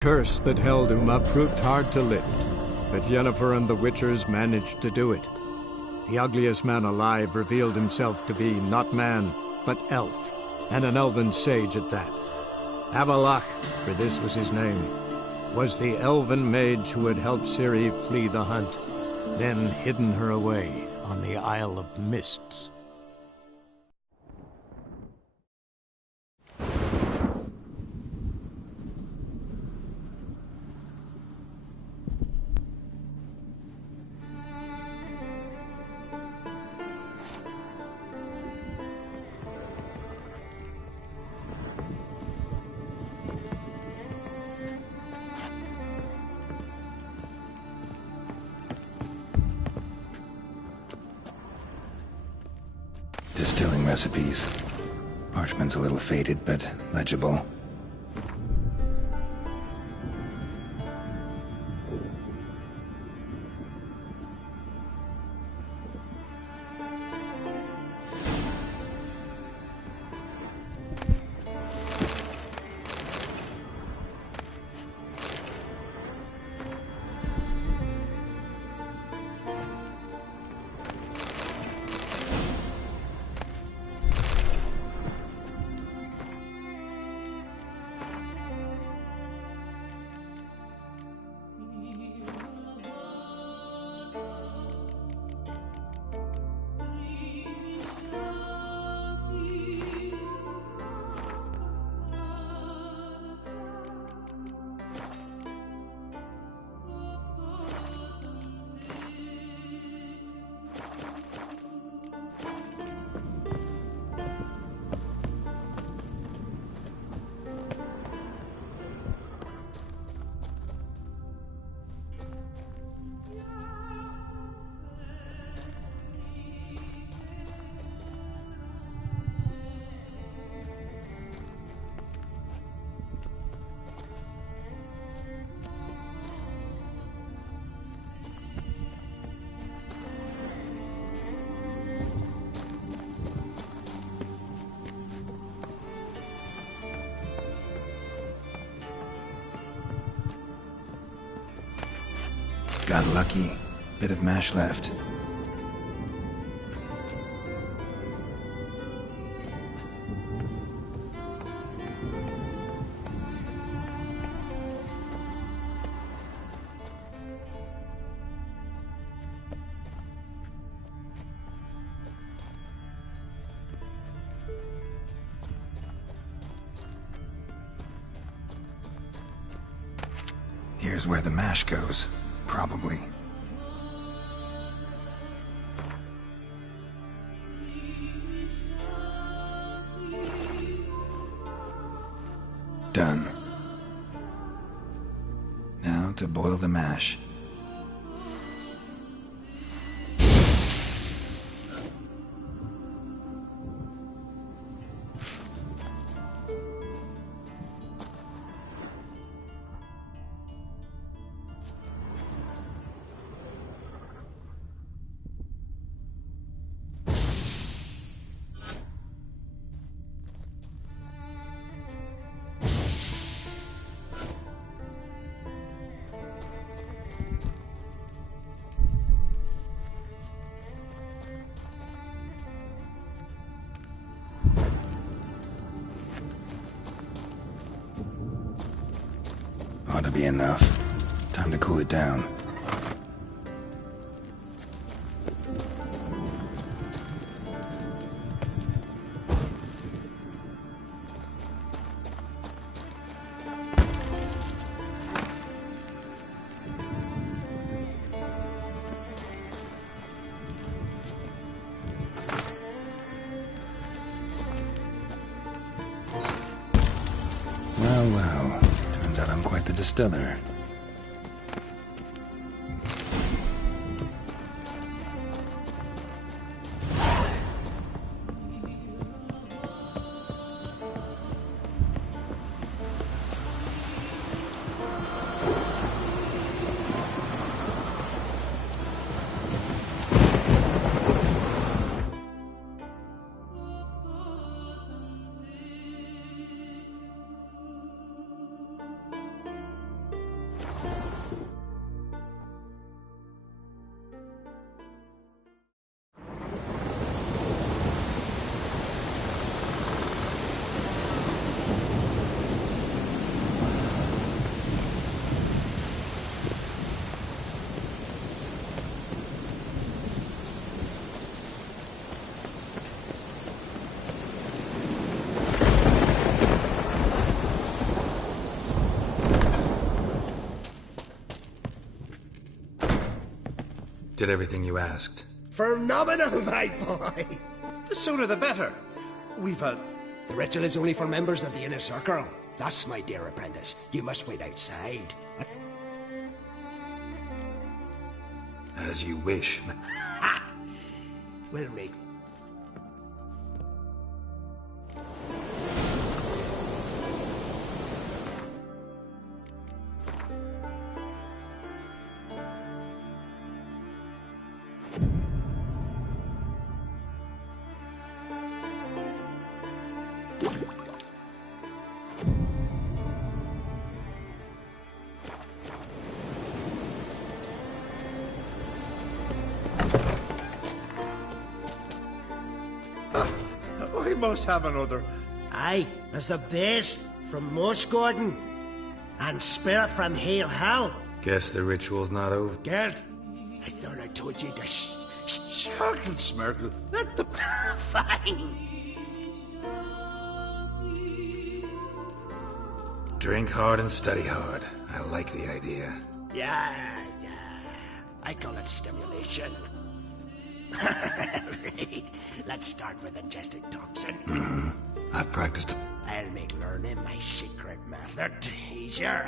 Curse that held Uma proved hard to lift, but Yennefer and the Witchers managed to do it. The ugliest man alive revealed himself to be not man, but elf, and an elven sage at that. Avalach, for this was his name, was the elven mage who had helped Ciri flee the hunt, then hidden her away on the Isle of Mists. Distilling recipes. Parchment's a little faded, but legible. Got lucky. Bit of mash left. Here's where the mash goes. Probably. Done. Now to boil the mash. Ought to be enough. Time to cool it down. Well, well. Turns out I'm quite the distiller. Did everything you asked. Phenomenal, my boy! The sooner the better. We've The ritual is only for members of the inner circle. Thus, my dear apprentice, you must wait outside. As you wish. We'll make... We must have another. Aye, as the base from Mosh Gordon. And spirit from Hale Hell. Guess the ritual's not over. Gert, I thought I told you to Smirkle, Smirkle. Let the... Fine. Drink hard and study hard. I like the idea. Yeah. I call it stimulation. Right. Let's start with ingesting toxin. I've practiced. I'll make learning my secret method easier.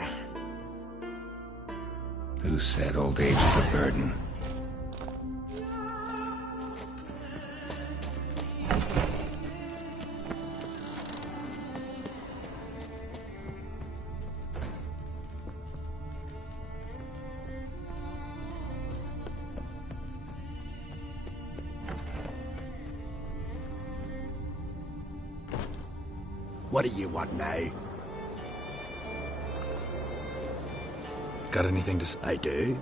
Who said old age is a burden? What do you want now? Got anything to say? I do.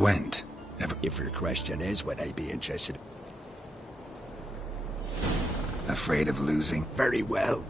Gwent. If your question is, would I be interested? Afraid of losing? Very well.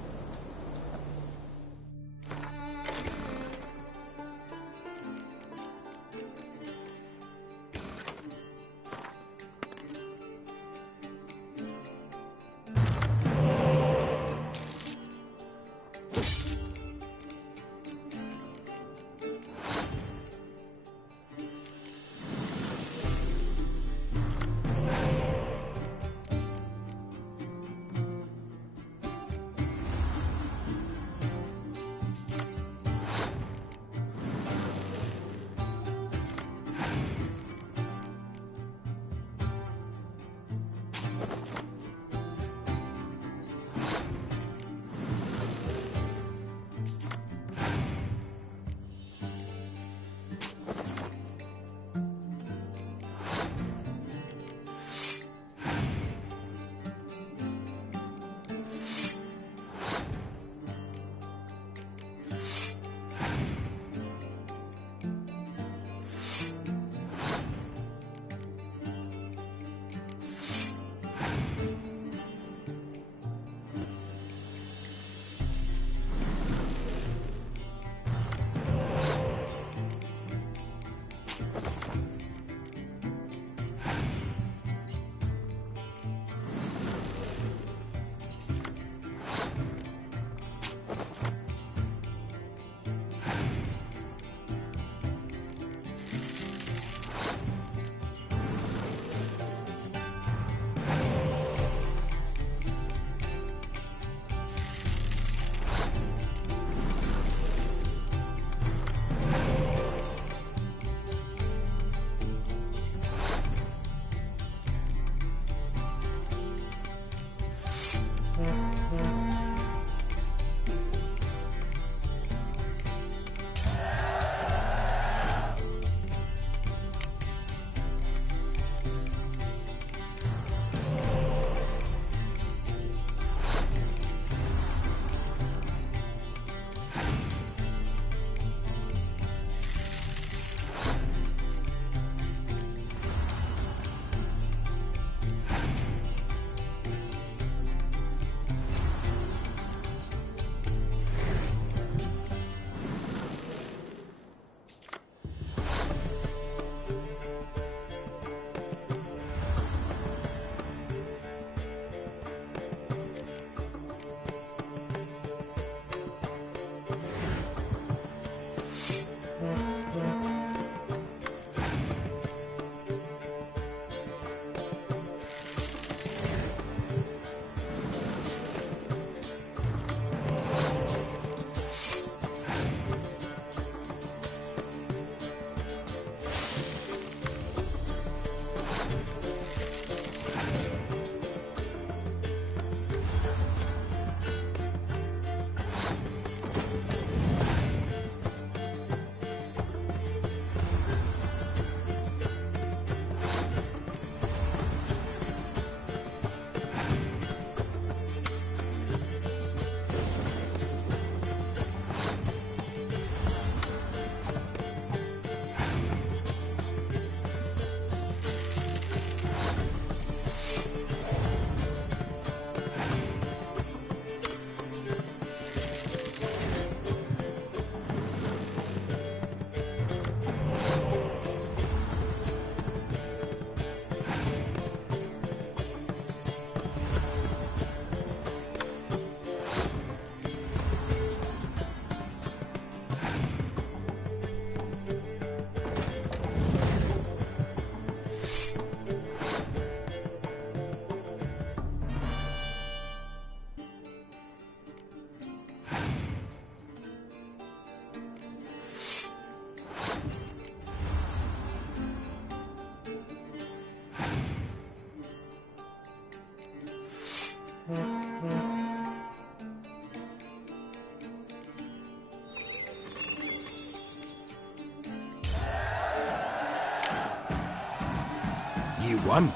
You won.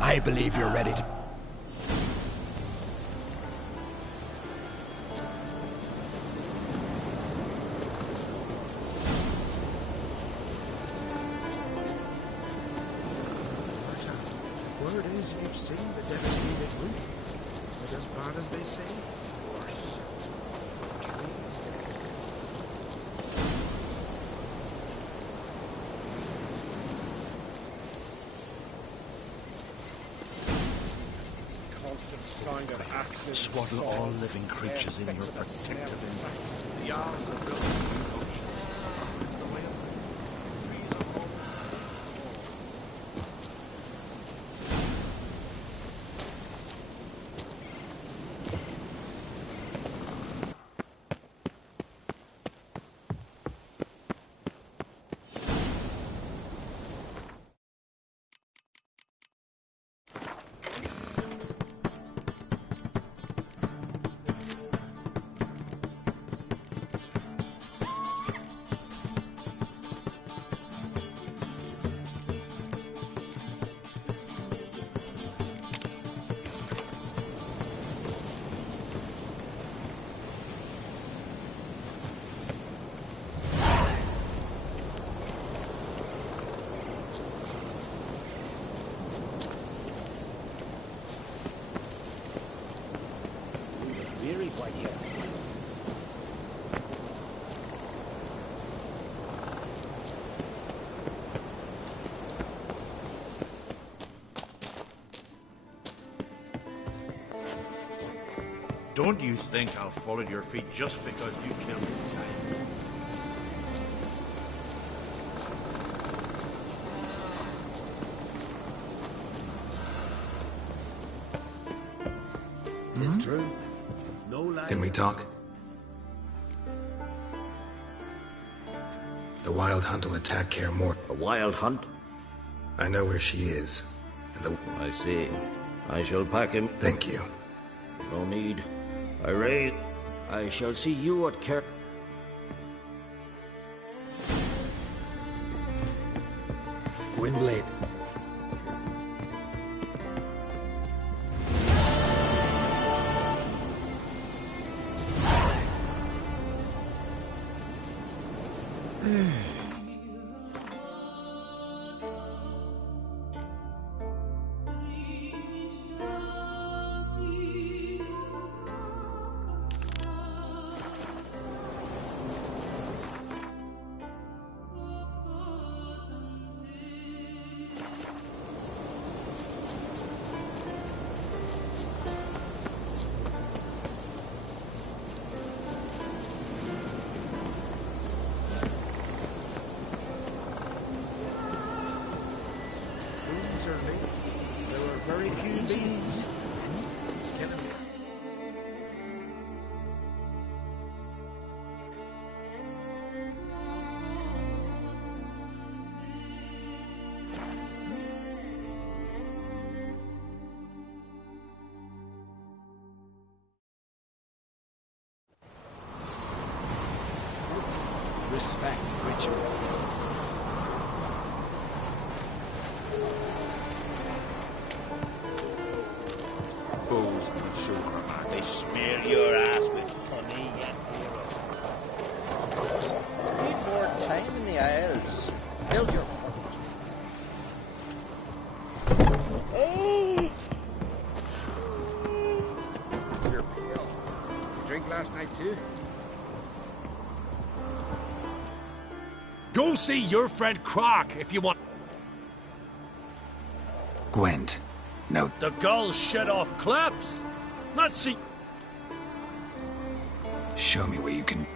I believe you're ready to... What does they say? Horse. Tree. Constant sound of axes. Swaddle all living creatures in your protective embrace. The arms are built to the ocean. It's the way of the trees are all. Very quite here. Don't you think I'll fall at your feet just because you killed the giant? It's true. No lie. Can we talk? The Wild Hunt will attack Kaer Morhen. A wild hunt? I know where she is. And the... I see. I shall pack him. Thank you. No need. I shall see you at Kaer... Windblade. There were very few bees. Killing me. Respect ritual. Fools and sugar They smear your ass with honey and Need more time in the Isles. Build your... You're pale. You drink last night too? Go see your friend Croc if you want. Gwent. No. The gulls shed off cliffs. Let's see. Show me where you can...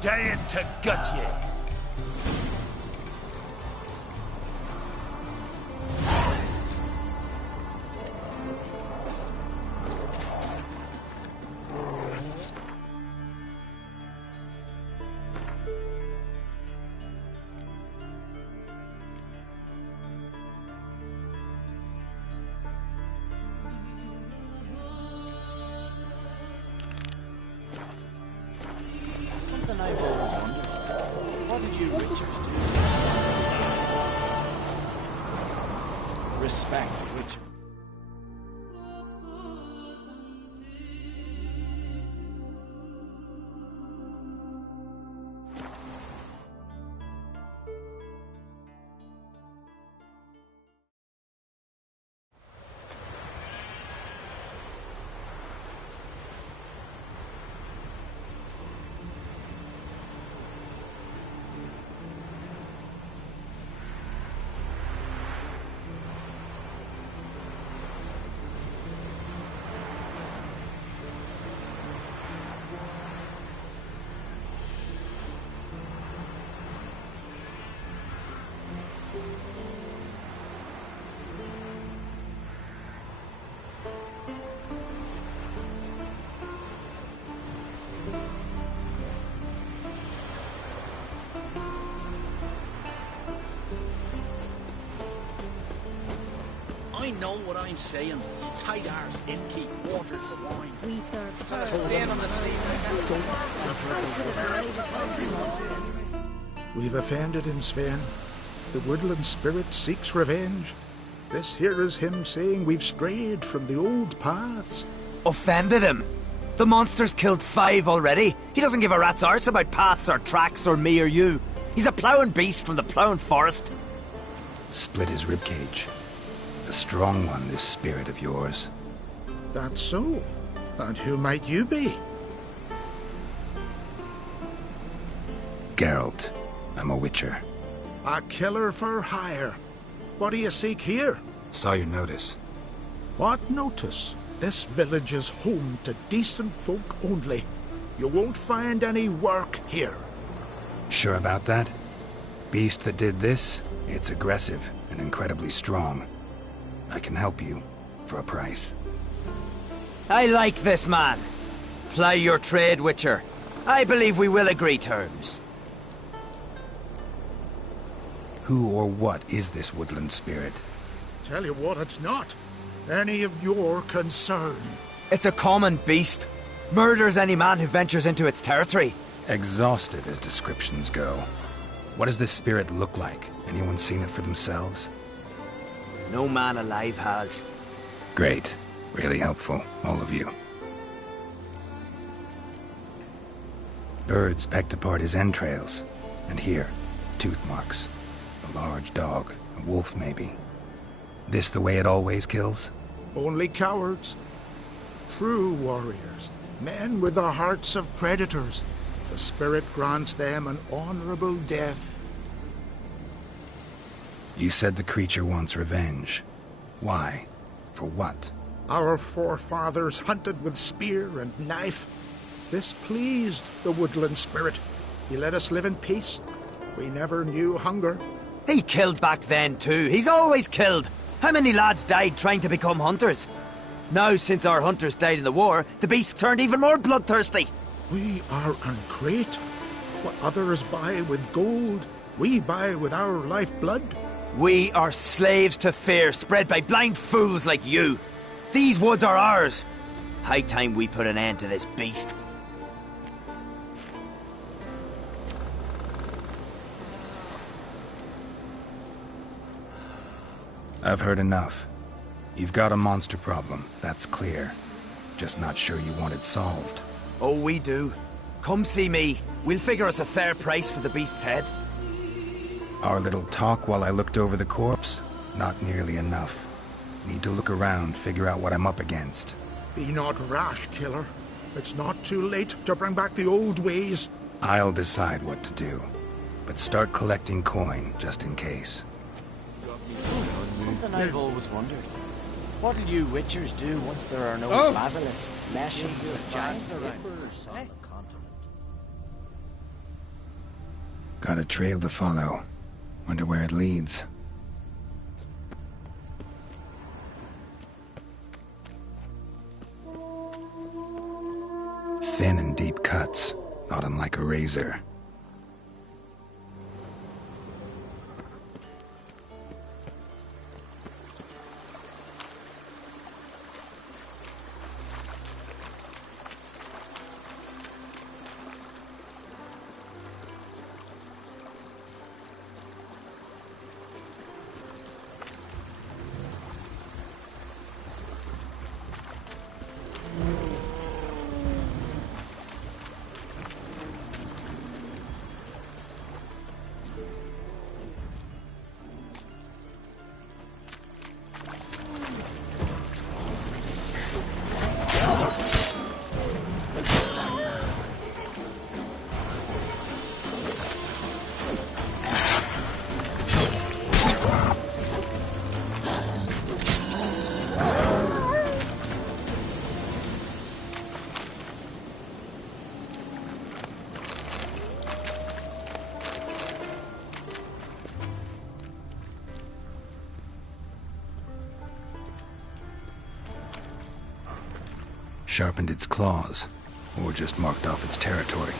Dying to gut ye. Something I've always wondered. What do you Witchers do? Respect Witcher. I know what I'm saying. Tight arse, innkeep, waters the wine. We serve Stand on the sleeve. We've offended him, Sven. The woodland spirit seeks revenge. This here is him saying we've strayed from the old paths. Offended him? The monster's killed 5 already. He doesn't give a rat's arse about paths or tracks or me or you. He's a ploughing beast from the ploughing forest. Split his ribcage. A strong one, this spirit of yours. That's so. And who might you be? Geralt. I'm a witcher. A killer for hire. What do you seek here? Saw your notice. What notice? This village is home to decent folk only. You won't find any work here. Sure about that? Beast that did this, it's aggressive and incredibly strong. I can help you for a price. I like this man. Ply your trade, Witcher. I believe we will agree terms. Who or what is this woodland spirit? Tell you what, it's not any of your concern. It's a common beast. Murders any man who ventures into its territory. Exhaustive as descriptions go. What does this spirit look like? Anyone seen it for themselves? No man alive has. Great. Really helpful, all of you. Birds pecked apart his entrails. And here, tooth marks. A large dog, a wolf maybe. This the way it always kills? Only cowards. True warriors. Men with the hearts of predators. The spirit grants them an honorable death. You said the creature wants revenge. Why? For what? Our forefathers hunted with spear and knife. This pleased the woodland spirit. He let us live in peace. We never knew hunger. He killed back then too. He's always killed. How many lads died trying to become hunters? Now, since our hunters died in the war, the beast turned even more bloodthirsty. We are uncreate. What others buy with gold, we buy with our lifeblood. We are slaves to fear spread by blind fools like you. These woods are ours. High time we put an end to this beast. I've heard enough. You've got a monster problem, that's clear. Just not sure you want it solved. Oh, we do. Come see me. We'll figure us a fair price for the beast's head. Our little talk while I looked over the corpse? Not nearly enough. Need to look around, figure out what I'm up against. Be not rash, killer. It's not too late to bring back the old ways. I'll decide what to do. But start collecting coin, just in case. Something I've always wondered. What'll you witchers do once there are no basilisks, meshings, or giants around? Got a trail to follow. Wonder where it leads. Thin and deep cuts, not unlike a razor. Sharpened its claws, or just marked off its territory.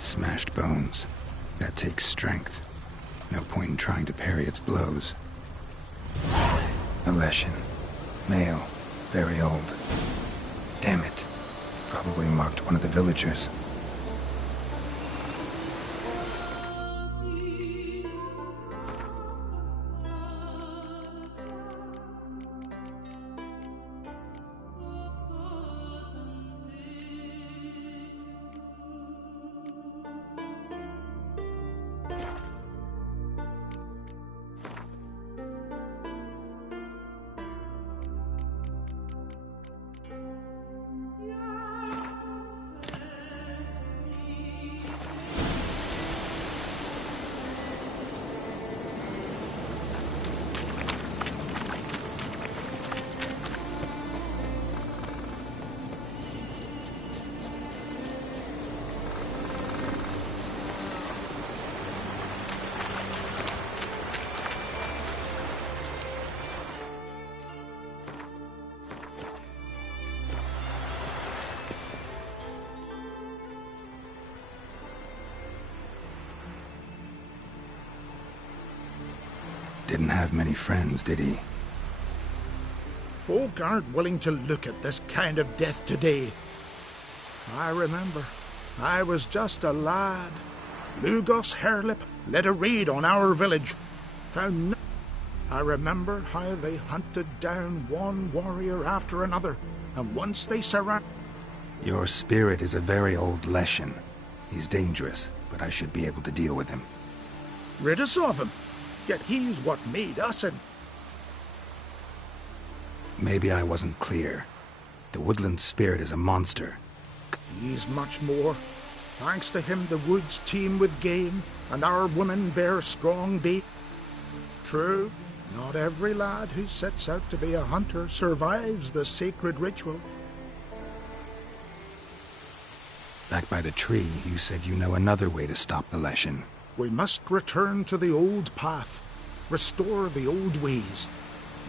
Smashed bones. That takes strength. No point in trying to parry its blows. A Leshen. Male. Very old. Damn it. Probably marked one of the villagers. Didn't have many friends, did he? Folk aren't willing to look at this kind of death today. I remember, I was just a lad, Lugos Hairlip led a raid on our village. Found no... I remember how they hunted down one warrior after another, and once they surrounded... Your spirit is a very old Leshen. He's dangerous, but I should be able to deal with him. Rid us of him. Yet he's what made us, and... Maybe I wasn't clear. The woodland spirit is a monster. He's much more. Thanks to him, the woods teem with game, and our women bear strong bait. True, not every lad who sets out to be a hunter survives the sacred ritual. Back by the tree, you said you know another way to stop the Leshen. We must return to the old path, restore the old ways,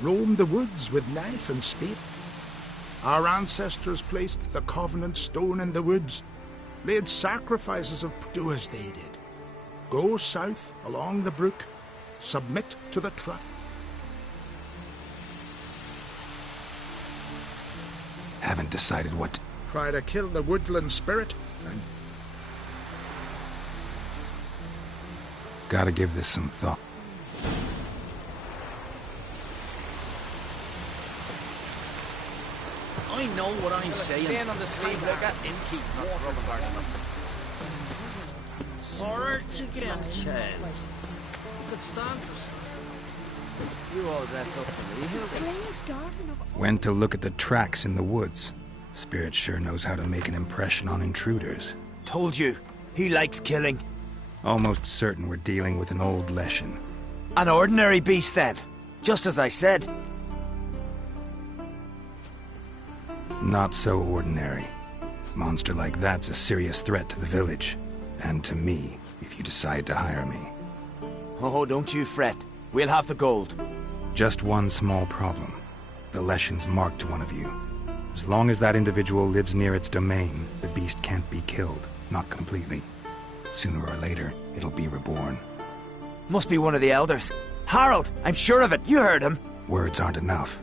roam the woods with knife and spade. Our ancestors placed the Covenant Stone in the woods, laid sacrifices of... Do as they did. Go south along the brook, submit to the trap. Haven't decided what to... Try to kill the woodland spirit, and... Gotta give this some thought. I know what I'm saying. Stand on the sleeve, look at Inkeep Alright again, child. You could stand for you all dressed up for me. Went to look at the tracks in the woods. Spirit sure knows how to make an impression on intruders. Told you, he likes killing. Almost certain we're dealing with an old Leshen. An ordinary beast then, just as I said. Not so ordinary. Monster like that's a serious threat to the village. And to me, if you decide to hire me. Oh, don't you fret. We'll have the gold. Just one small problem. The Leshen's marked one of you. As long as that individual lives near its domain, the beast can't be killed. Not completely. Sooner or later, it'll be reborn. Must be one of the elders. Harold, I'm sure of it. You heard him. Words aren't enough.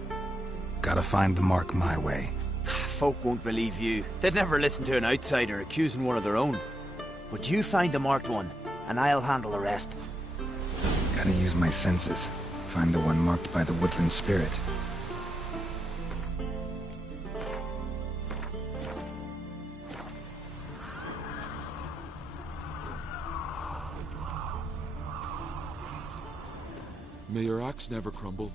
Gotta find the mark my way. Folk won't believe you. They'd never listen to an outsider accusing one of their own. But you find the marked one, and I'll handle the rest. Gotta use my senses. Find the one marked by the woodland spirit. May your axe never crumble.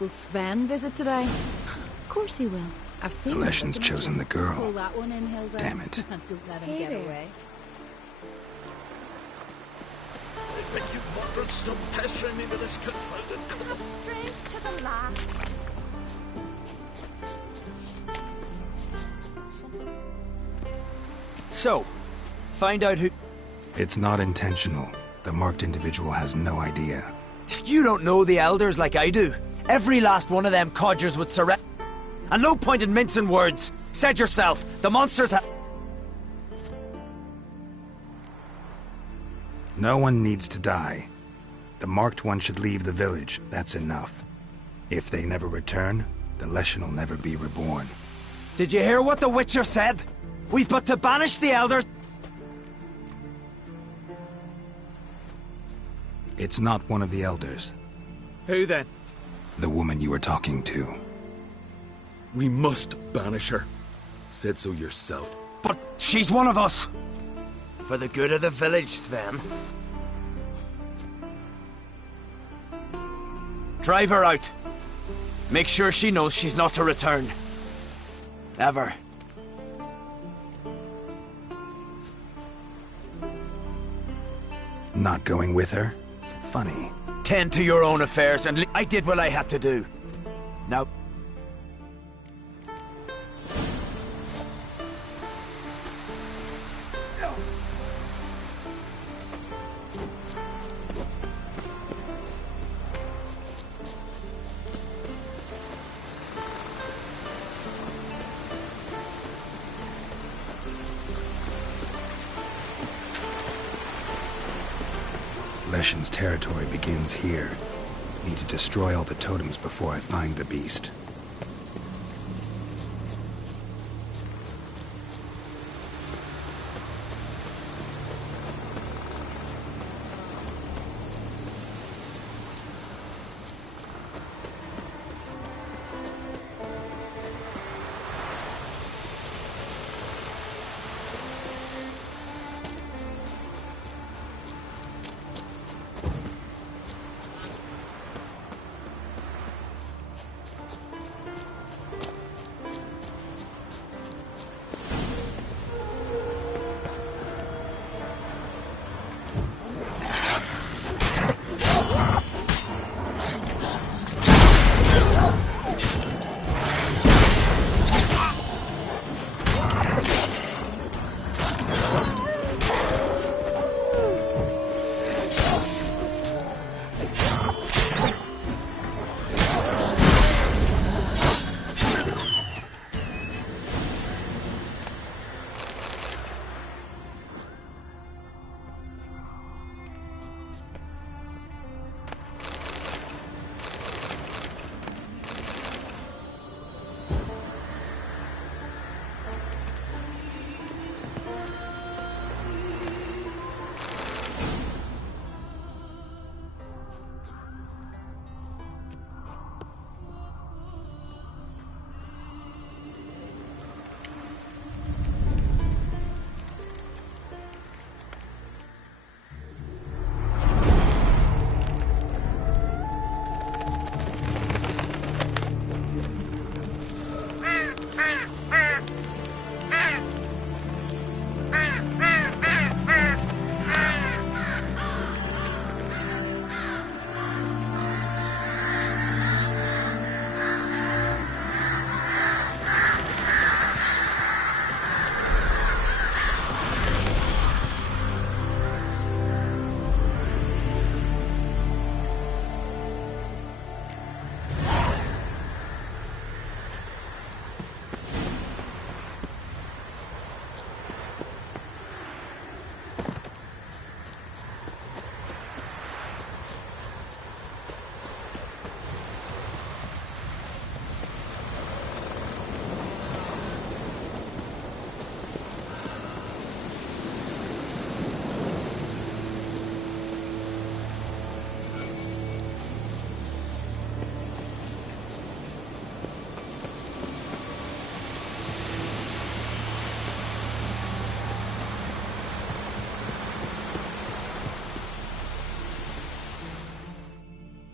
Will Sven visit today? Of course he will. I've seen the Leshen's chosen the girl. Pull that one in, Hilda. Damn it. Don't let him get away. I bet you buggered stop pestering me with this confounded cup. Have strength to the last. So, find out who... It's not intentional. The marked individual has no idea. You don't know the elders like I do. Every last one of them codgers would surrender. And no point in mincing words. Said yourself, the monsters have... No one needs to die. The marked one should leave the village. That's enough. If they never return, the Leshen will never be reborn. Did you hear what the Witcher said? We've but to banish the elders... It's not one of the elders. Who then? The woman you were talking to. We must banish her. Said so yourself. But she's one of us. For the good of the village, Sven. Drive her out. Make sure she knows she's not to return. Ever. Not going with her? Funny. Tend to your own affairs, and I did what I had to do. Now... Leshen's territory begins here. Need to destroy all the totems before I find the beast.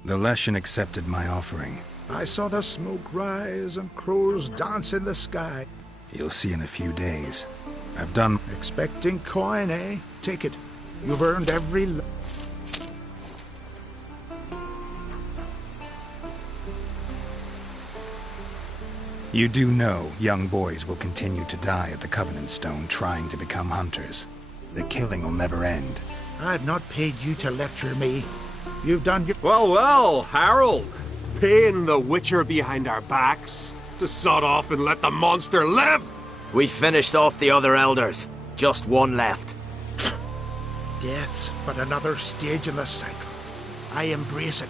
The Leshen accepted my offering. I saw the smoke rise and crows dance in the sky. You'll see in a few days. I've done... Expecting coin, eh? Take it. You've earned every... You do know young boys will continue to die at the Covenant Stone trying to become hunters. The killing will never end. I've not paid you to lecture me. You've done your... Well, well, Harold. Paying the Witcher behind our backs to sod off and let the monster live! We finished off the other elders. Just one left. Death's but another stage in the cycle. I embrace it.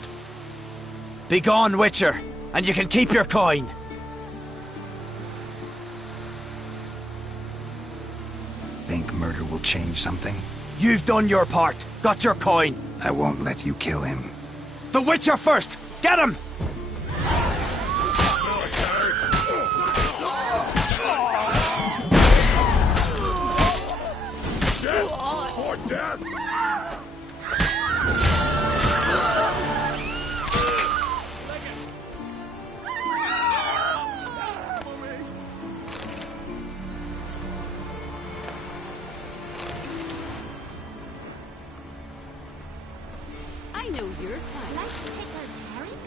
Be gone, Witcher, and you can keep your coin. Think murder will change something? You've done your part. Got your coin. I won't let you kill him. The Witcher first! Get him! Death! I know your kind. Like pickled herring?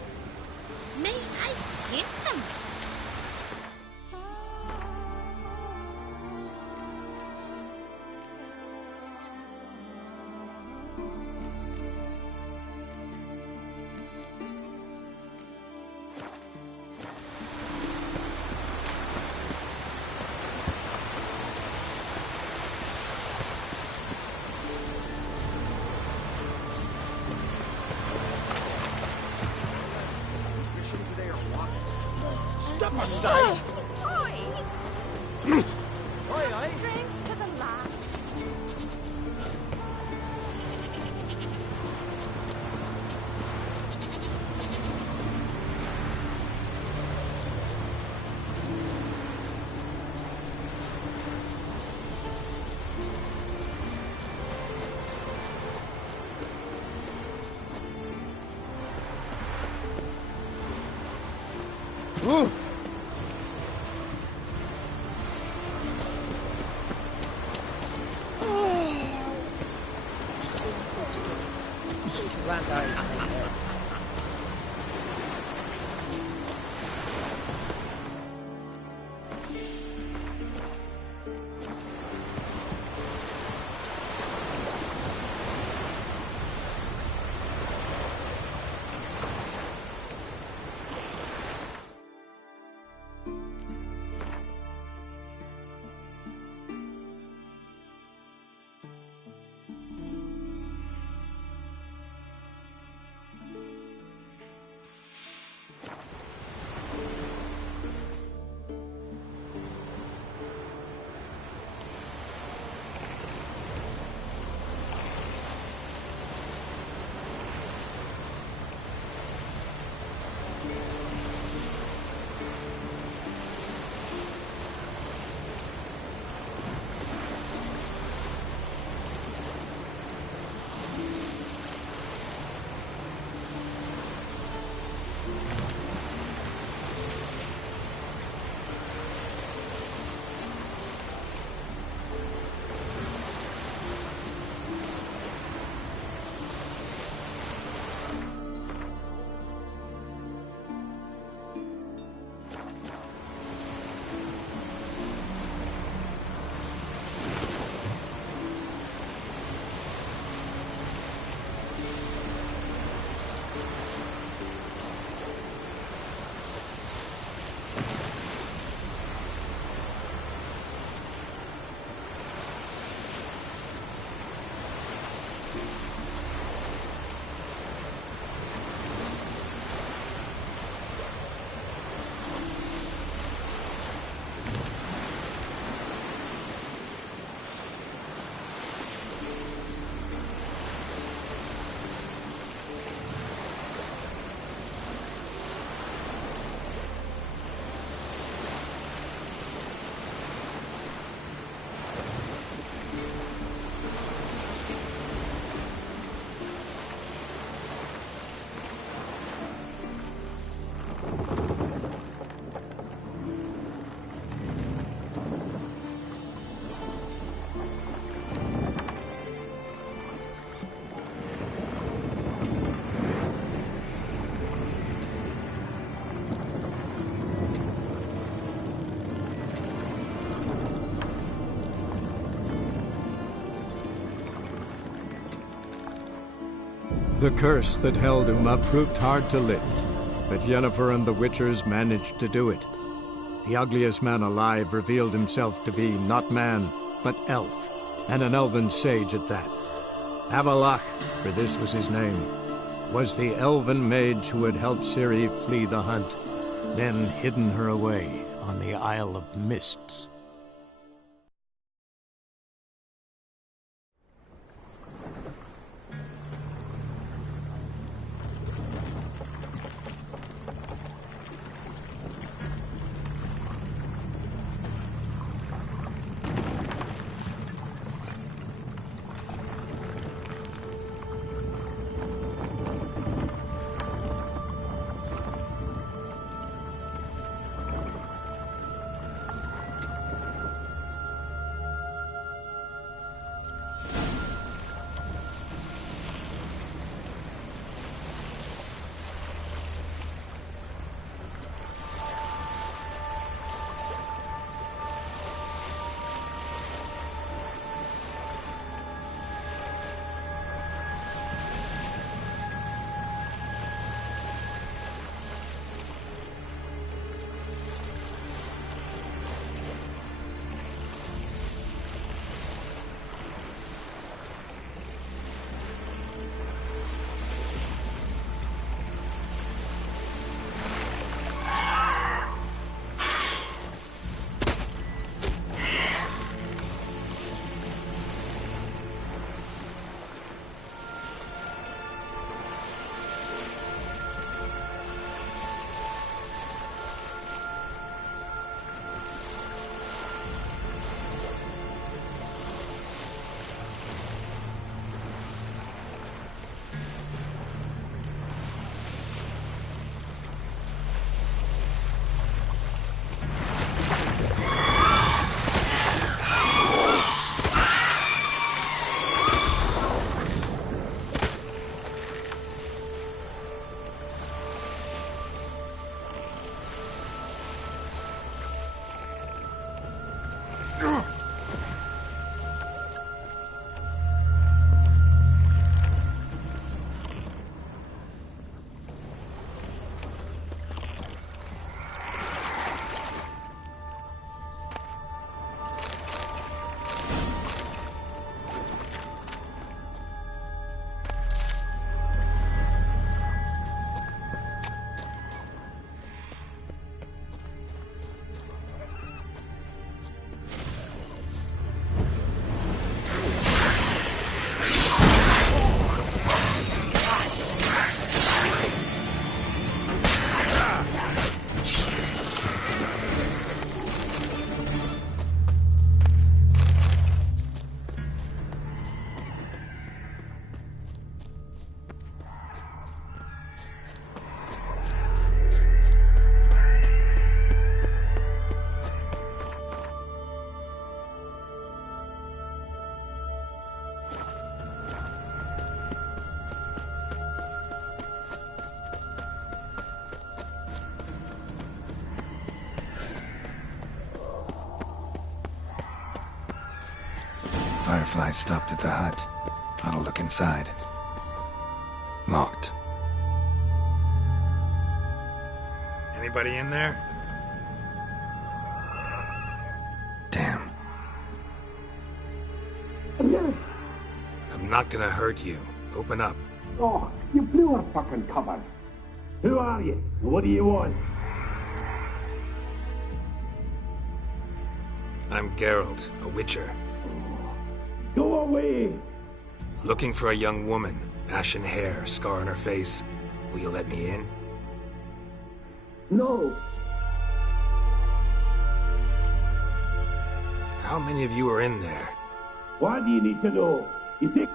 Me, I hate them. Step aside! Oi! Strength to the last. Ooh. The curse that held Uma proved hard to lift, but Yennefer and the Witchers managed to do it. The ugliest man alive revealed himself to be not man, but elf, and an elven sage at that. Avalach, for this was his name, was the elven mage who had helped Ciri flee the hunt, then hidden her away on the Isle of Mists. Firefly stopped at the hut. I'll look inside. Locked. Anybody in there? Damn. I'm not gonna hurt you. Open up. Oh, you blew our fucking cover. Who are you? What do you want? I'm Geralt, a witcher. Go away! Looking for a young woman. Ashen hair, scar on her face. Will you let me in? No. How many of you are in there? Why do you need to know? You take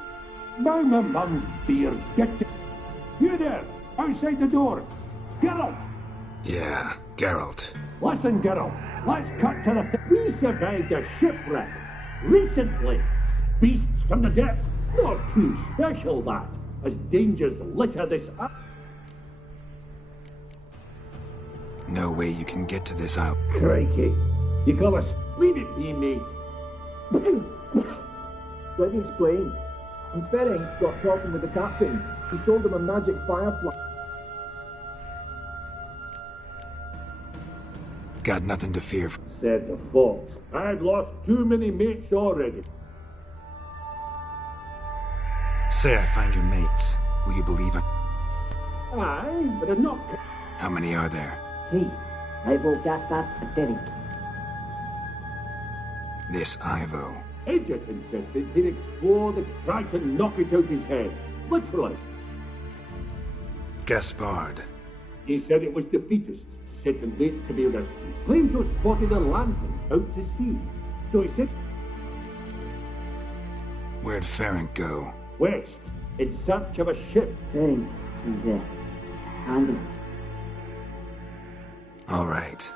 by my mum's beard. Get you there, outside the door. Geralt! Yeah, Geralt. Listen, Geralt. Let's cut to the... We survived a shipwreck. Recently. Beasts from the depth. Not too special, that. As dangers litter this up. No way you can get to this island. Crikey. You call us... Leave it be, mate. Let me explain. And Ferring got talking with the captain. He sold him a magic firefly. Got nothing to fear. Said the fox. I've lost too many mates already. Say I find your mates. Will you believe it? Aye, but I'm not... How many are there? 3. Ivo, Gaspar, and Ferring. This Ivo. Edget insisted he'd explore the crack and knock it out his head. Literally. Gaspard. He said it was defeatist to sit and wait to be rescued. Claimed to have spotted a lantern out to sea. So he said... Where'd Ferring go? West, in search of a ship. Ferring is, handy. All right.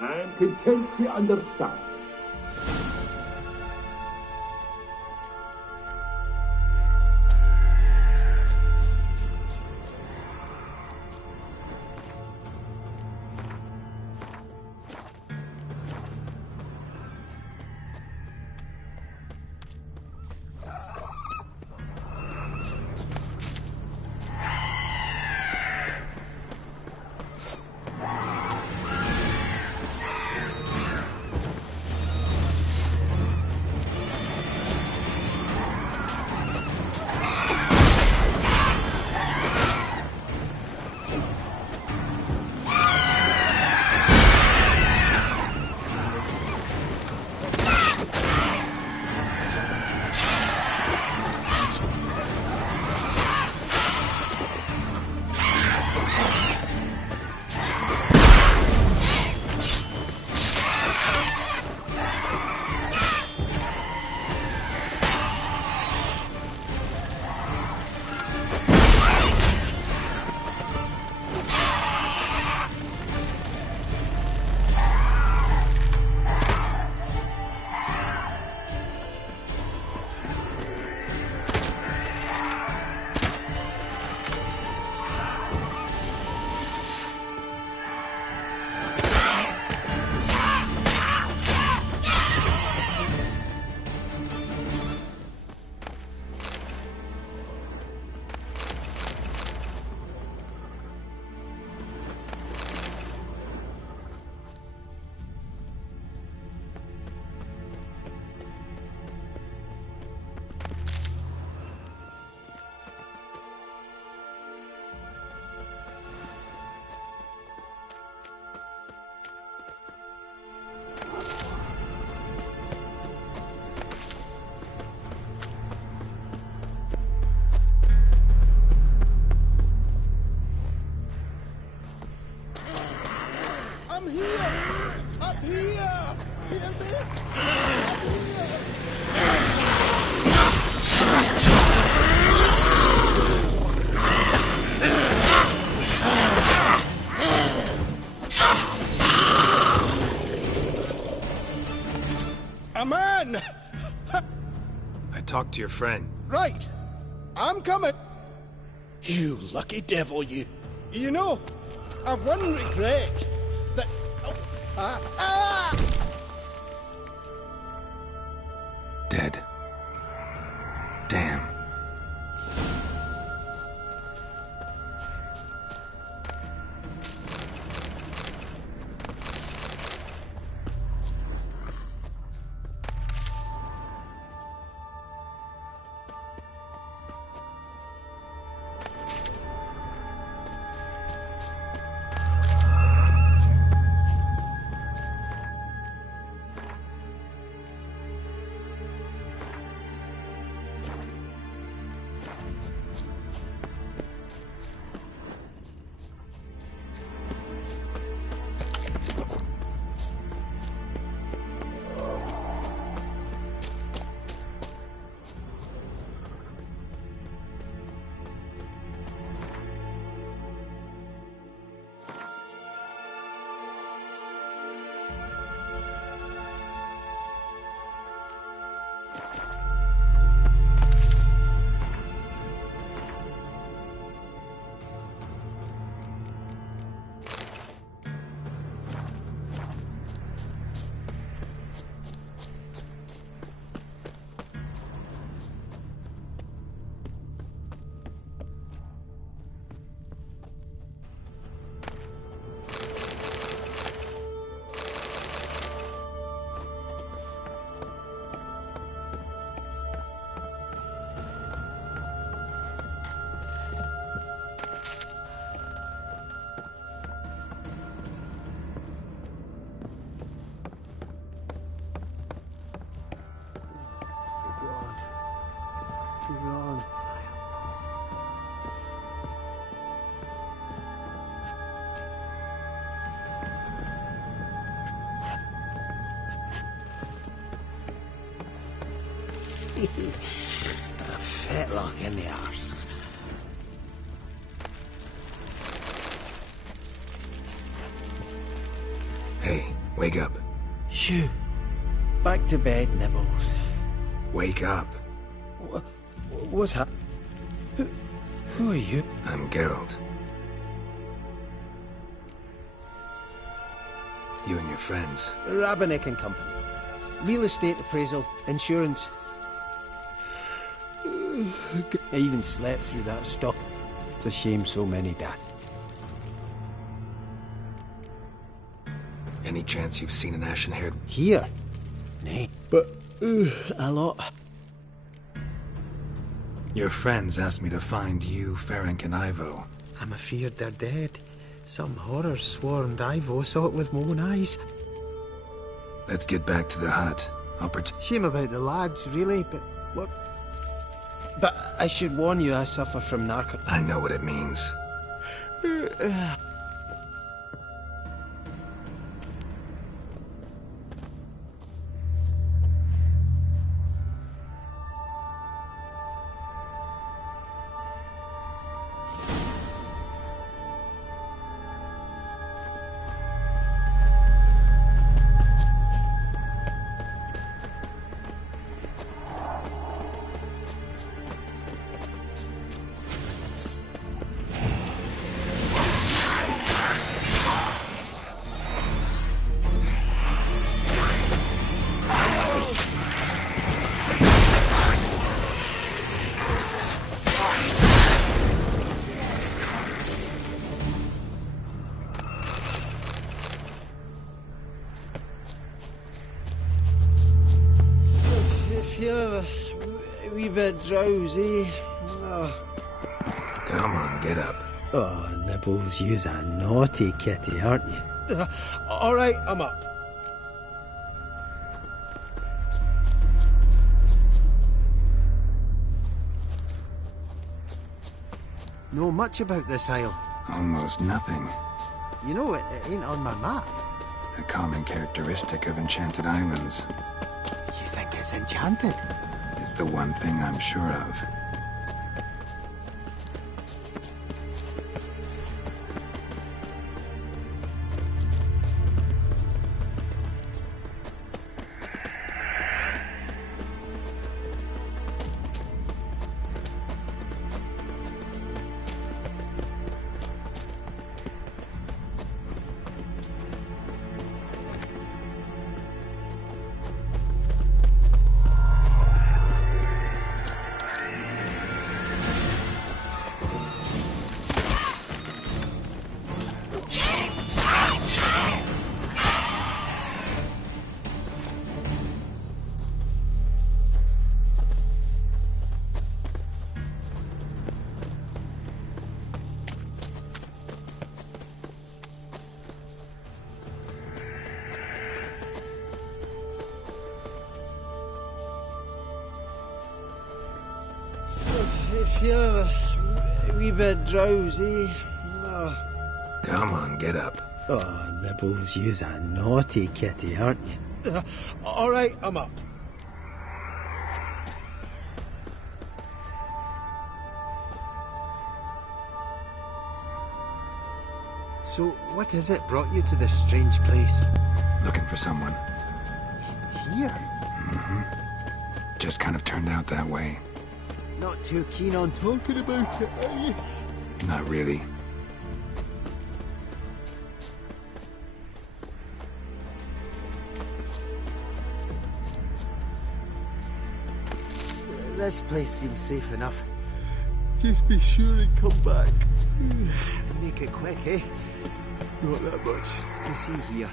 I'm content to understand. I'm here! Up here! Hear me? Up here! A man! I talked to your friend. Right. I'm coming. You lucky devil, you. You know, I've one regret. That... Dead. Damn. A fetlock in the arse. Hey, wake up. Shoo. Back to bed, Nibbles. Wake up. What's hap... Who are you? I'm Geralt. You and your friends. Rabbinick and Company. Real estate appraisal, insurance. I even slept through that stock. It's a shame so many died. Any chance you've seen an ashen-haired... Here? Nay, but a lot. Your friends asked me to find you, Ferenc, and Ivo. I'm afeard they're dead. Some horror swarmed Ivo, saw it with my own eyes. Let's get back to the hut. I'll Shame about the lads, really, but what? But I should warn you, I suffer from narco... I know what it means. A wee bit drowsy. Oh. Come on, get up. Oh, Nibbles, you's a naughty kitty, aren't you? All right, I'm up. Know much about this isle? Almost nothing. You know, it ain't on my map. A common characteristic of enchanted islands. You think it's enchanted? It's the one thing I'm sure of. Feel a wee bit drowsy. Oh. Come on, get up. Oh, Nibbles, you's a naughty kitty, aren't you? All right, I'm up. So, what is it brought you to this strange place? Looking for someone. Here? Mm-hmm. Just kind of turned out that way. Not too keen on talking about it, are you? Not really. This place seems safe enough. Just be sure and come back. Make it quick, eh? Not that much to see here.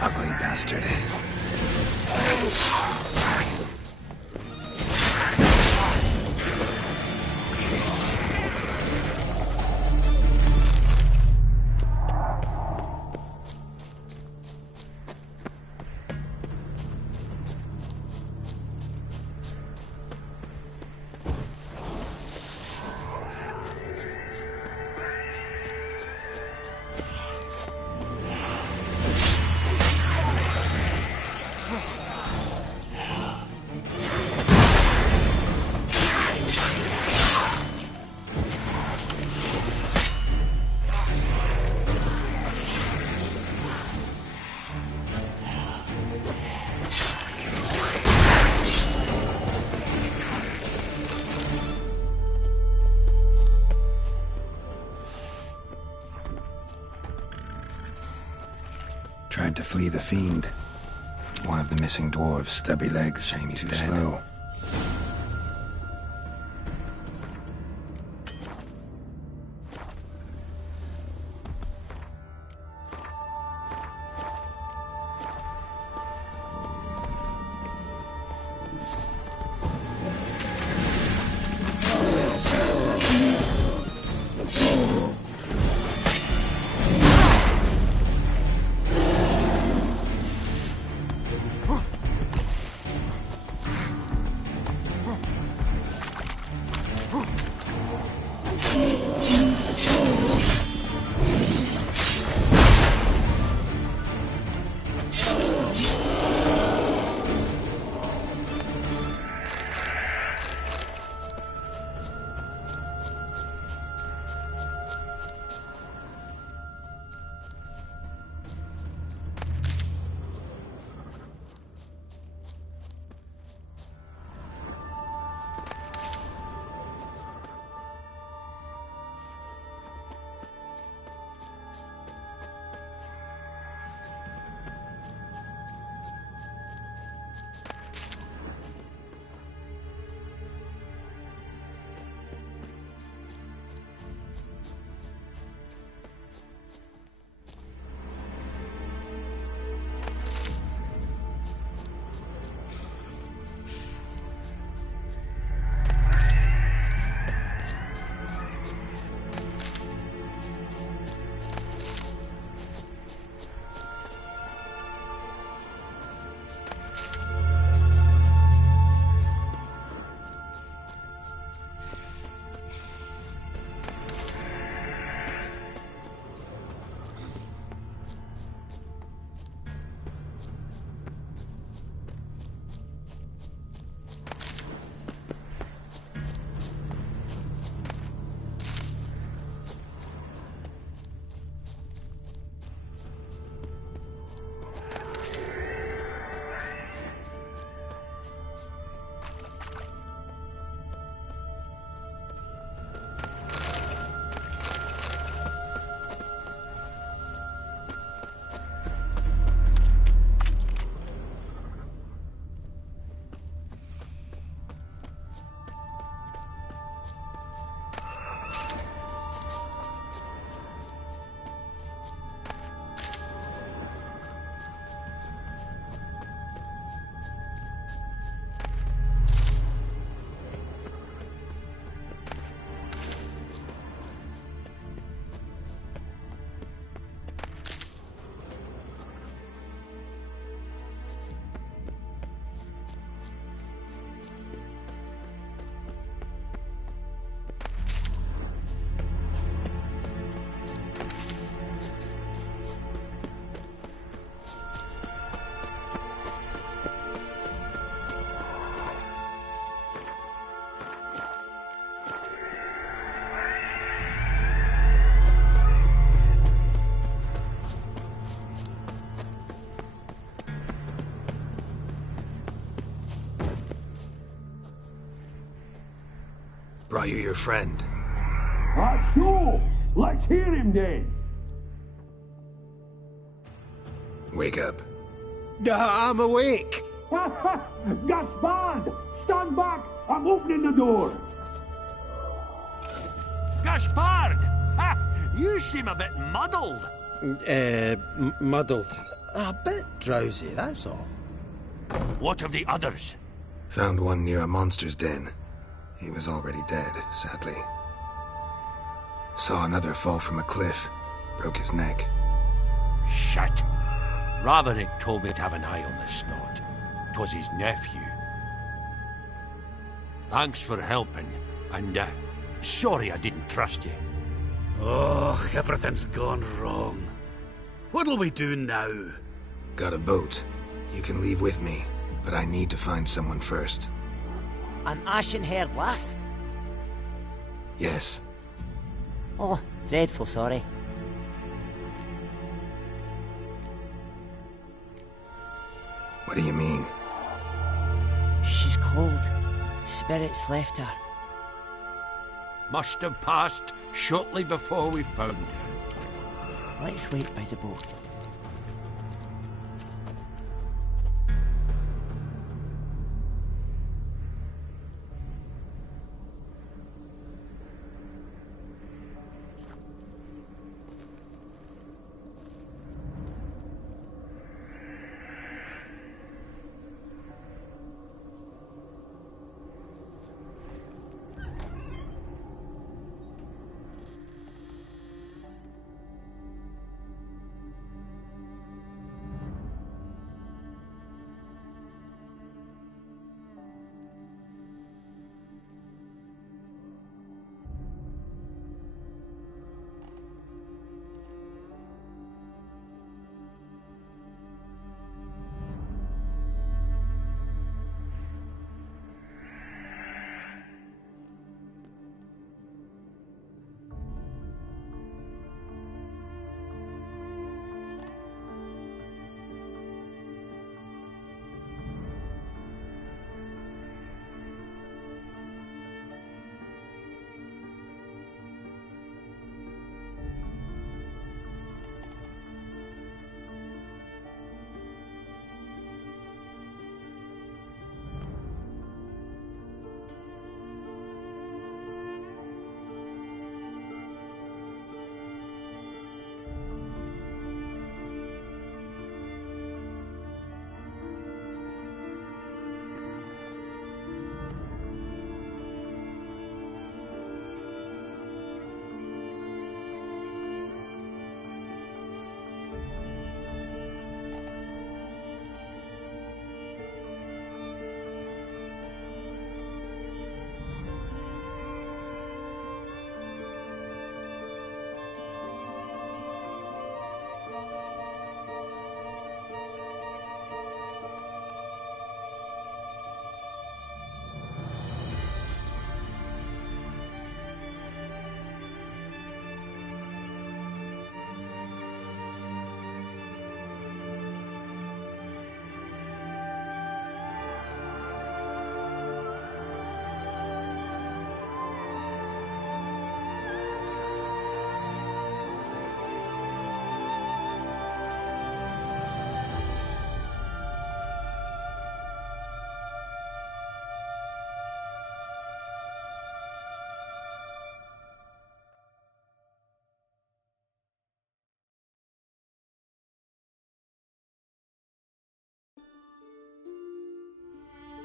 Ugly bastard. Tried to flee the fiend. One of the missing dwarves, stubby legs, shame he's too slow. Brought you your friend. So, let's hear him then. Wake up. I'm awake. Gaspard! Stand back! I'm opening the door. Gaspard! Ha! You seem a bit muddled. Muddled. A bit drowsy, that's all. What of the others? Found one near a monster's den. He was already dead, sadly. Saw another fall from a cliff. Broke his neck. Shit. Roderick told me to have an eye on the snot. 'Twas his nephew. Thanks for helping, and sorry I didn't trust you. Oh, everything's gone wrong. What'll we do now? Got a boat. You can leave with me, but I need to find someone first. An ashen-haired lass? Yes. Oh, dreadful sorry. What do you mean? She's cold. Spirits left her. Must have passed shortly before we found her. Let's wait by the boat.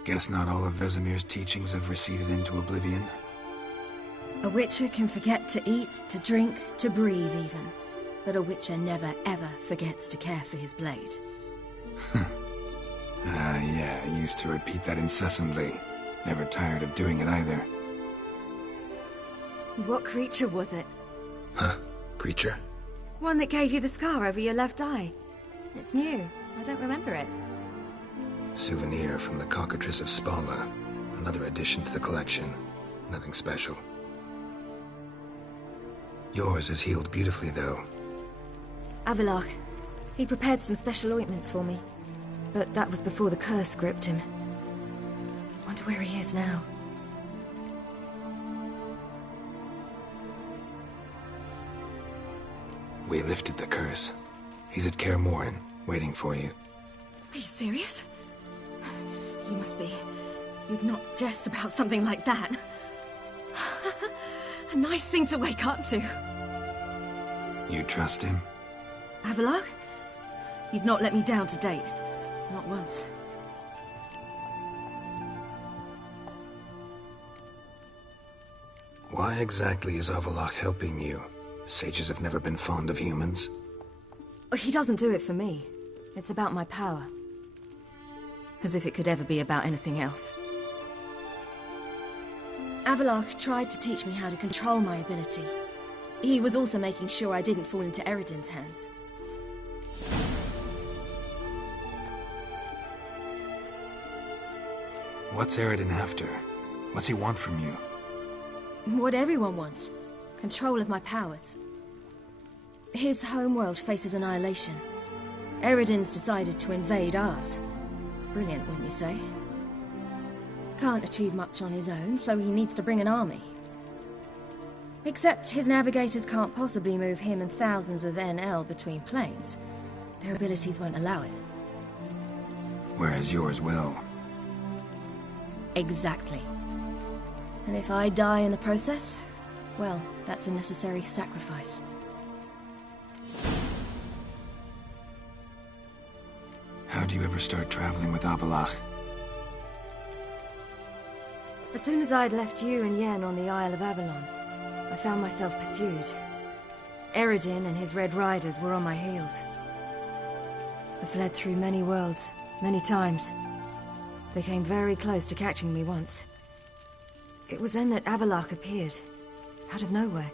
Guess not all of Vesemir's teachings have receded into oblivion. A witcher can forget to eat, to drink, to breathe even. But a witcher never ever forgets to care for his blade. Yeah, I used to repeat that incessantly. Never tired of doing it either. What creature was it? Huh? Creature? One that gave you the scar over your left eye. It's new. I don't remember it. Souvenir from the cockatrice of Spala. Another addition to the collection. Nothing special. Yours is healed beautifully, though. Avalok. He prepared some special ointments for me. But that was before the curse gripped him. Wonder where he is now. We lifted the curse. He's at Kaer Morhen, waiting for you. Are you serious? You must be. You'd not jest about something like that. A nice thing to wake up to. You trust him? Avalok? He's not let me down to date. Not once. Why exactly is Avalok helping you? Sages have never been fond of humans. He doesn't do it for me. It's about my power. As if it could ever be about anything else. Avalok tried to teach me how to control my ability. He was also making sure I didn't fall into Eredin's hands. What's Eredin after? What's he want from you? What everyone wants. Control of my powers. His homeworld faces annihilation. Eredin's decided to invade ours. Brilliant, wouldn't you say? Can't achieve much on his own, so he needs to bring an army. Except his navigators can't possibly move him and thousands of NL between planes. Their abilities won't allow it. Whereas yours will. Exactly. And if I die in the process, well, that's a necessary sacrifice. How'd you ever start traveling with Avalok? As soon as I'd left you and Yen on the Isle of Avalon, I found myself pursued. Eredin and his Red Riders were on my heels. I fled through many worlds, many times. They came very close to catching me once. It was then that Avalok appeared, out of nowhere.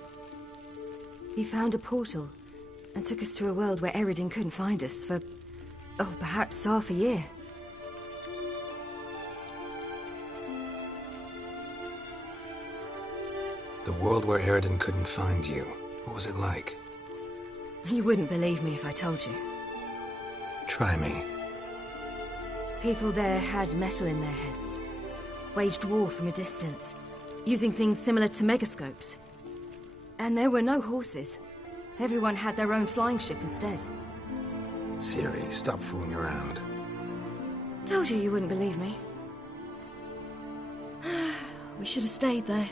He found a portal, and took us to a world where Eredin couldn't find us for, oh, perhaps half a year. The world where Eredin couldn't find you. What was it like? You wouldn't believe me if I told you. Try me. People there had metal in their heads. Waged war from a distance, using things similar to megascopes. And there were no horses. Everyone had their own flying ship instead. Ciri, stop fooling around. Told you wouldn't believe me. We should have stayed there.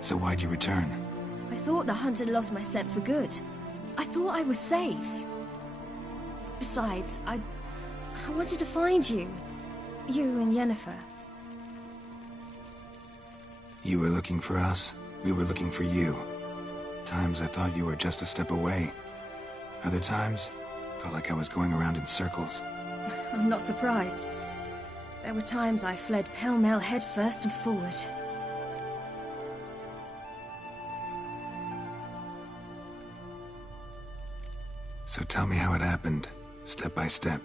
So why'd you return? I thought the hunt had lost my scent for good. I thought I was safe. Besides, I wanted to find you. You and Yennefer. You were looking for us. We were looking for you. Times I thought you were just a step away. Other times, felt like I was going around in circles. I'm not surprised. There were times I fled pell-mell headfirst and forward. So tell me how it happened, step by step.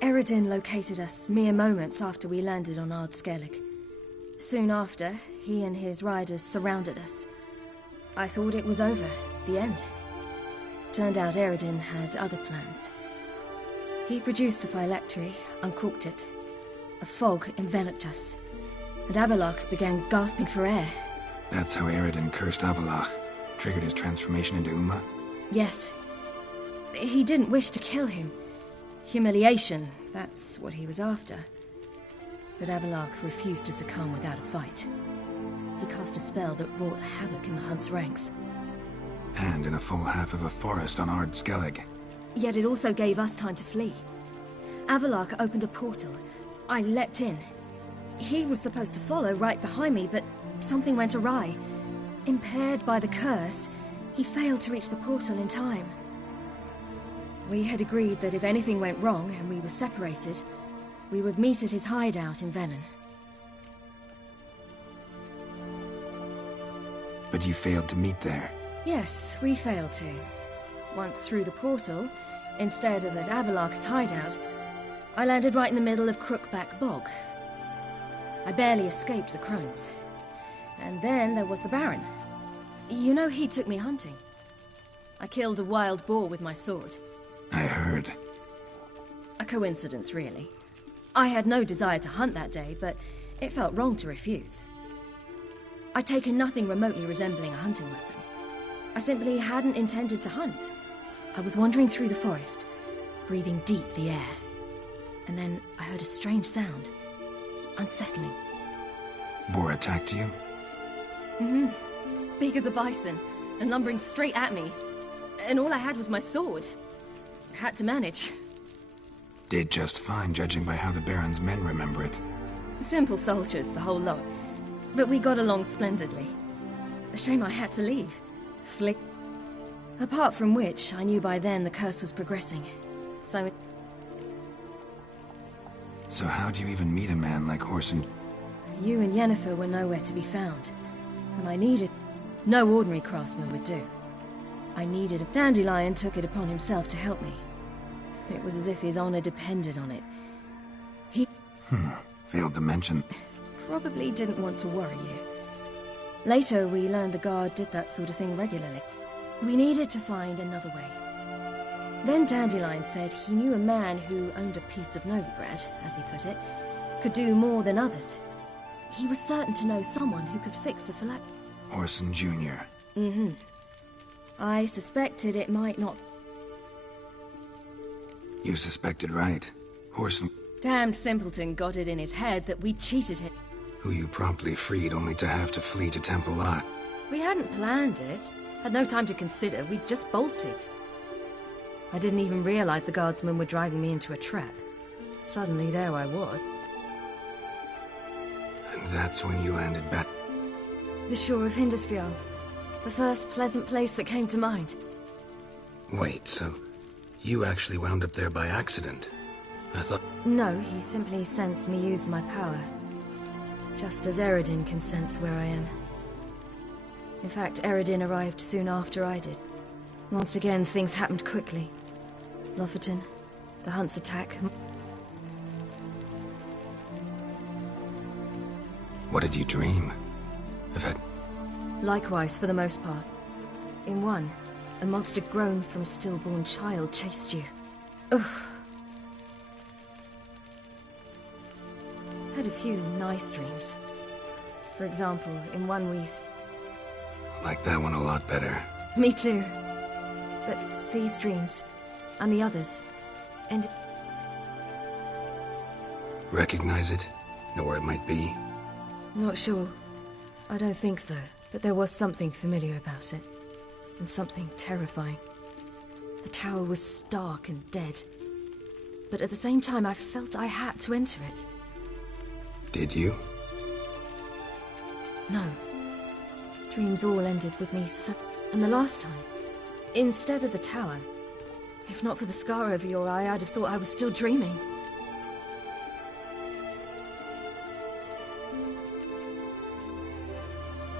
Eredin located us mere moments after we landed on Ardskellig. Soon after, he and his riders surrounded us. I thought it was over, the end. Turned out Eredin had other plans. He produced the phylactery, uncorked it. A fog enveloped us, and Avalok began gasping for air. That's how Eredin cursed Avalok, triggered his transformation into Uma? Yes. He didn't wish to kill him. Humiliation, that's what he was after. But Avalok refused to succumb without a fight. He cast a spell that wrought havoc in the hunt's ranks. And in a full half of a forest on Ardskellig. Yet it also gave us time to flee. Avalark opened a portal. I leapt in. He was supposed to follow right behind me, but something went awry. Impaired by the curse, he failed to reach the portal in time. We had agreed that if anything went wrong and we were separated, we would meet at his hideout in Velen. But you failed to meet there. Yes, we failed to. Once through the portal, instead of at Avalark's hideout, I landed right in the middle of Crookback Bog. I barely escaped the crones. And then there was the Baron. You know, he took me hunting. I killed a wild boar with my sword. I heard. A coincidence, really. I had no desire to hunt that day, but it felt wrong to refuse. I'd taken nothing remotely resembling a hunting weapon. I simply hadn't intended to hunt. I was wandering through the forest, breathing deep the air. And then I heard a strange sound. Unsettling. Boar attacked you? Mm-hmm. Big as a bison, and lumbering straight at me. And all I had was my sword. Had to manage. Did just fine, judging by how the Baron's men remember it. Simple soldiers, the whole lot. But we got along splendidly. A shame I had to leave. Flick. Apart from which, I knew by then the curse was progressing. So how'd you even meet a man like Horson? You and Yennefer were nowhere to be found. And I needed... No ordinary craftsman would do. I needed a... Dandelion took it upon himself to help me. It was as if his honor depended on it. He... Failed to mention... Probably didn't want to worry you. Later, we learned the guard did that sort of thing regularly. We needed to find another way. Then Dandelion said he knew a man who owned a piece of Novigrad, as he put it, could do more than others. He was certain to know someone who could fix the phylact... Orson Jr. Mm-hmm. I suspected it might not... You suspected right. Horson... Damned simpleton got it in his head that we cheated him. Who you promptly freed only to have to flee to Temple Lot. We hadn't planned it. Had no time to consider. We just bolted. I didn't even realize the guardsmen were driving me into a trap. Suddenly, there I was. And that's when you landed back... The shore of Hindisfjall. The first pleasant place that came to mind. Wait, so... you actually wound up there by accident? I thought... No, he simply sensed me use my power. Just as Eredin can sense where I am. In fact, Eredin arrived soon after I did. Once again, things happened quickly. Lofoten, the Hunt's attack... What did you dream? I've had... Likewise, for the most part. In one, a monster grown from a stillborn child chased you. Ugh. Had a few nice dreams. For example, in one we... Like that one a lot better. Me too. But these dreams, and the others, and... Recognize it? Know where it might be? Not sure. I don't think so, but there was something familiar about it. And something terrifying. The tower was stark and dead. But at the same time, I felt I had to enter it. Did you? No. Dreams all ended with me so... And the last time, instead of the tower, if not for the scar over your eye, I'd have thought I was still dreaming.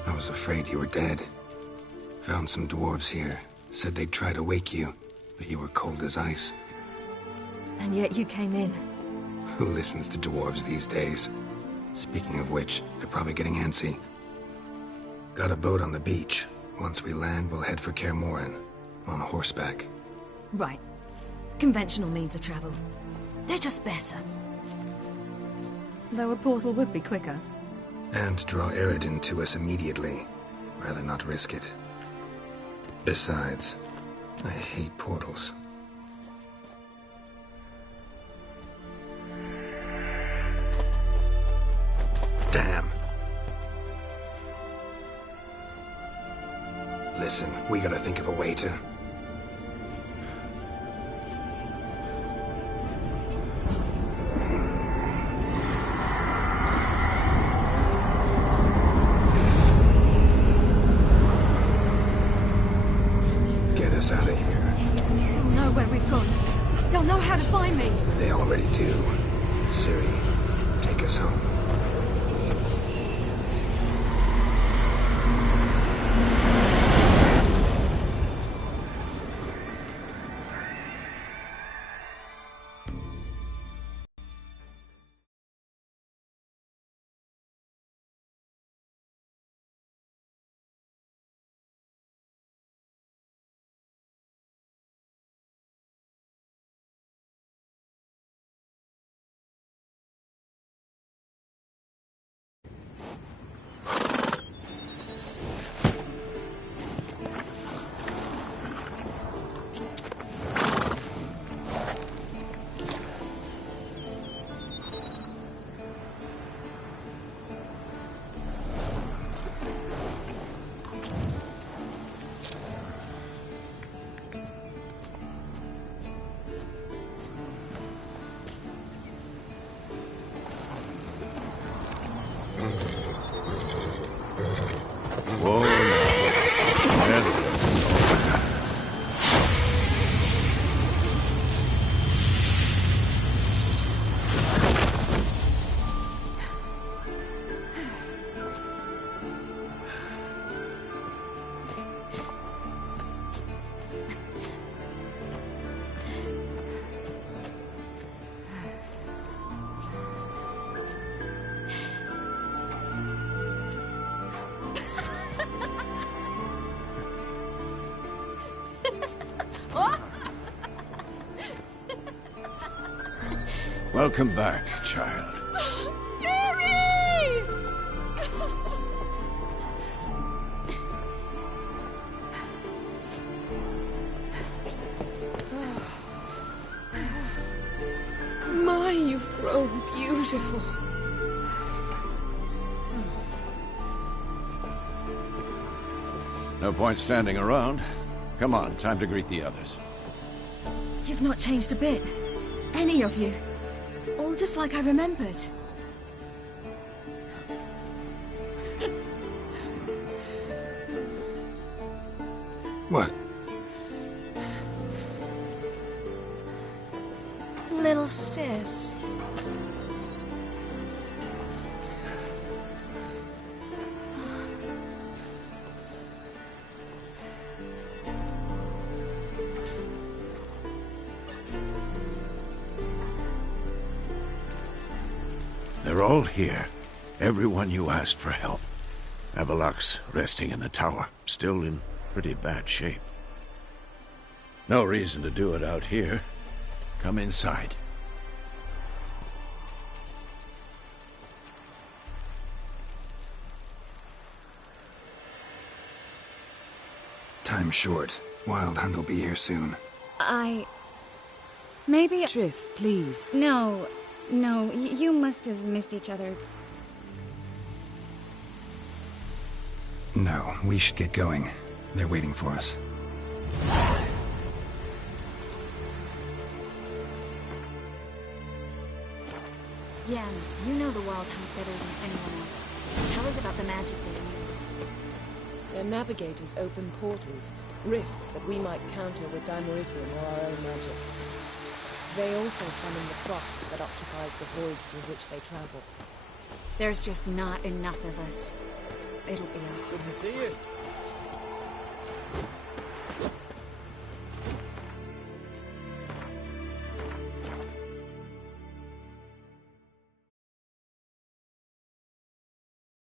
I was afraid you were dead. Found some dwarves here. Said they'd try to wake you, but you were cold as ice. And yet you came in. Who listens to dwarves these days? Speaking of which, they're probably getting antsy. Got a boat on the beach. Once we land, we'll head for Kaer Morhen. On horseback. Right. Conventional means of travel. They're just better. Though a portal would be quicker. And draw Eredin to us immediately. Rather not risk it. Besides, I hate portals. Damn. Listen, we gotta think of a way to... know how to find me. They already do. Siri, take us home. Welcome back, child. Siri! My, you've grown beautiful. No point standing around. Come on, time to greet the others. You've not changed a bit. Any of you. All just like I remembered. What? Little sis. They're all here. Everyone you asked for help. Avalok's resting in the tower, still in pretty bad shape. No reason to do it out here. Come inside. Time's short. Wild Hunt will be here soon. Maybe... Triss, please. No. No, you must have missed each other. No, we should get going. They're waiting for us. Yan, you know the Wild Hunt better than anyone else. Tell us about the magic they use. Their navigators open portals, rifts that we might counter with dimeritium or our own magic. They also summon the frost that occupies the voids through which they travel. There's just not enough of us. It'll be a hard Good to see you. fight.